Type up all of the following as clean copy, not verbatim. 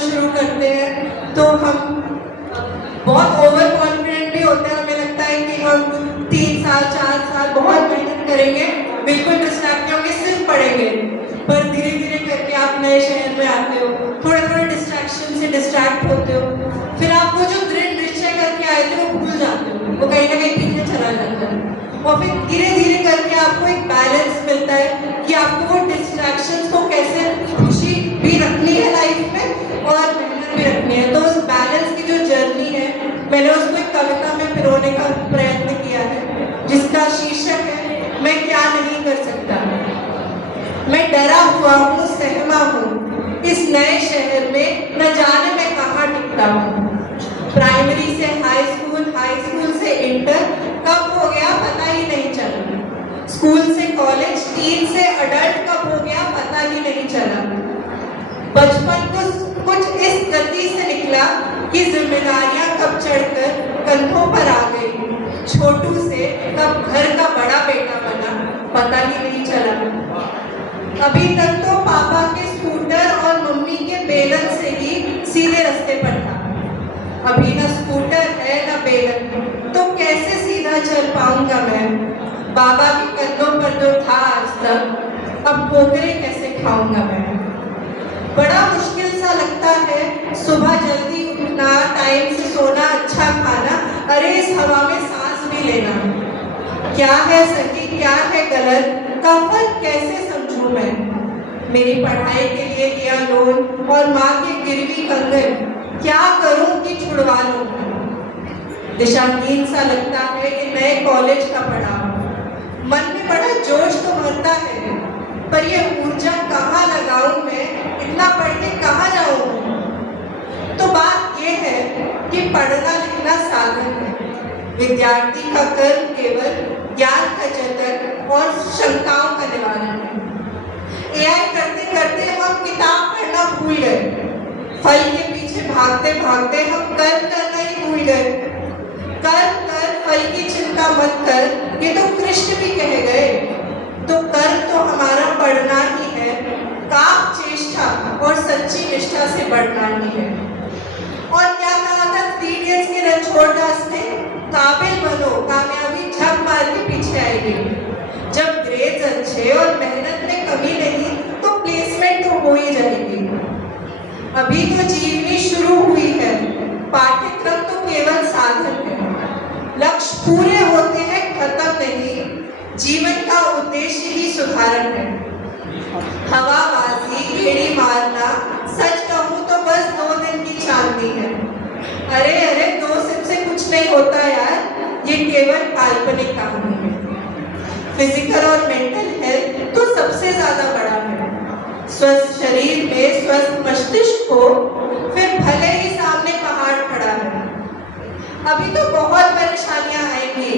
शुरू करते हैं तो हम बहुत ओवर कॉन्फिडेंट भी होते हैं। हमें लगता है कि हम 3 साल 4 साल बहुत मेहनत करेंगे, बिल्कुल डिस्ट्रैक्ट होंगे, सिर्फ पढ़ेंगे। पर धीरे धीरे करके आप नए शहर में आते हो, थोड़े थोड़े डिस्ट्रैक्शन से डिस्ट्रैक्ट होते हो, फिर आप वो जो दृढ़ निश्चय करके आए थे वो भूल जाते हो, वो कहीं ना कहीं पीछे चला जाता है। और फिर धीरे धीरे करके आपको एक बैलेंस मिलता है कि आपको वो डिस्ट्रैक्शंस को कैसे खुशी भी रखनी है लाइफ में और मेहनत भी रखनी है। तो उस बैलेंस की जो जर्नी है, मैंने उसको एक कविता में पिरोने का प्रयत्न किया है, जिसका शीर्षक है मैं क्या नहीं कर सकता। मैं डरा हुआ हूँ, सहमा हूँ, इस नए शहर में न जाने मैं कहाँ टिकता हूँ। प्राइमरी से हाई स्कूल से इंटर, कब हो गया पता ही नहीं चला। स्कूल से कॉलेज, टीन से अडल्ट, कब हो गया पता ही नहीं चला। बचपन कुछ इस गति से निकला कि जिम्मेदारियां कब चढ़कर कंधों पर आ गई। छोटू से कब घर का बड़ा बेटा बना, पता ही नहीं चला। अभी तक तो पापा के स्कूटर और मम्मी के बेलन से ही सीधे रास्ते पर था। अभी न स्कूटर है न बेलन, तो कैसे सीधा चल पाऊंगा मैं। बाबा के कदमों पर जो था आज तक, अब ठोकरे कैसे खाऊंगा मैं। बड़ा मुश्किल सा लगता है सुबह जल्दी उठना, टाइम से सोना, अच्छा खाना, अरे इस हवा में सांस भी लेना। क्या है सही क्या है गलत का फर्क कैसे समझूं मैं। मेरी पढ़ाई के लिए लिया लोन और माँ के गिरवी कंगन, क्या करूं कि छुड़वा लूं। दिशाहीन सा लगता है कि नए कॉलेज का पढ़ाओ। मन में बड़ा जोश तो भरता है, पर ये ऊर्जा कहाँ लगाऊं मैं, इतना पढ़ के कहाँ जाऊं। तो बात ये है कि पढ़ना लिखना साधन है, विद्यार्थी का कर्म केवल ज्ञान का जतन और शंकाओं का निवारण है। एआई करते करते हम किताब पढ़ना भूल गए, फल के पीछे भागते भागते हम कर्म करना ही भूल गए। कर्म कर फल की चिंता मत कर, ये तो कृष्ण भी कह गए। तो कर्म तो हमारा पढ़ना ही है, काम चेष्टा और सच्ची निष्ठा से बढ़ना ही है। और क्या कहा था 3 इडियट्स के रणछोड़ दास ने, काबिल बनो, कामयाबी झक मार के पीछे आएगी। जब ग्रेड्स अच्छे और मेहनत में कमी नहीं तो प्लेसमेंट तो हो ही जाएगी। अभी तो जीवनी शुरू हुई है, पाठ्यक्रम तो केवल साधन है। लक्ष्य पूरे होते हैं, खत्म नहीं, जीवन का उद्देश्य ही सुधारण है। हवाबाजी, गेड़ी मारना, सच कहूँ तो बस 2 दिन की चांदनी है। अरे 2 सिप से कुछ नहीं होता यार, ये केवल काल्पनिक कहानी है। फिजिकल और मेंटल हेल्थ तो सबसे ज्यादा बड़ा है। स्वस्थ शरीर में स्वस्थ मस्तिष्क हो, फिर भले ही सामने पहाड़ खड़ा है। अभी तो बहुत परेशानियां आएंगी,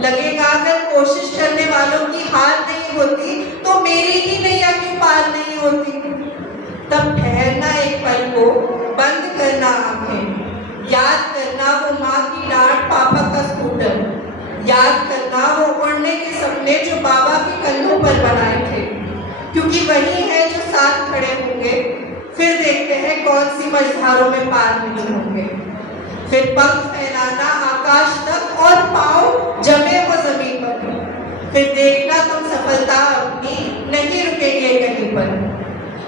लगेगा अगर कोशिश करने वालों की हार नहीं होती तो मेरी ही नैया क्यों पार नहीं होती। तब ठहरना एक पल को, बंद करना आंखें, याद करना वो माँ की डांट, पापा का स्कूटर, याद करना वो उड़ने के सपने जो बाबा के कंधों पर बनाए थे, क्योंकि वही है जो साथ खड़े होंगे। फिर देखते हैं कौन सी मझधारों में पार नहीं होंगे। फिर पंख फैलाना आकाश तक और पाँव जमे हो जमीन पर, फिर देखना तुम सफलता अपनी नहीं रुकेंगे कहीं पर।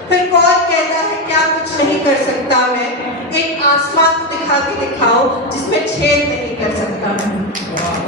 फिर कौन कहता है क्या कुछ नहीं कर सकता मैं, एक आसमान दिखा के दिखाओ जिसमें छेद नहीं कर सकता मैं।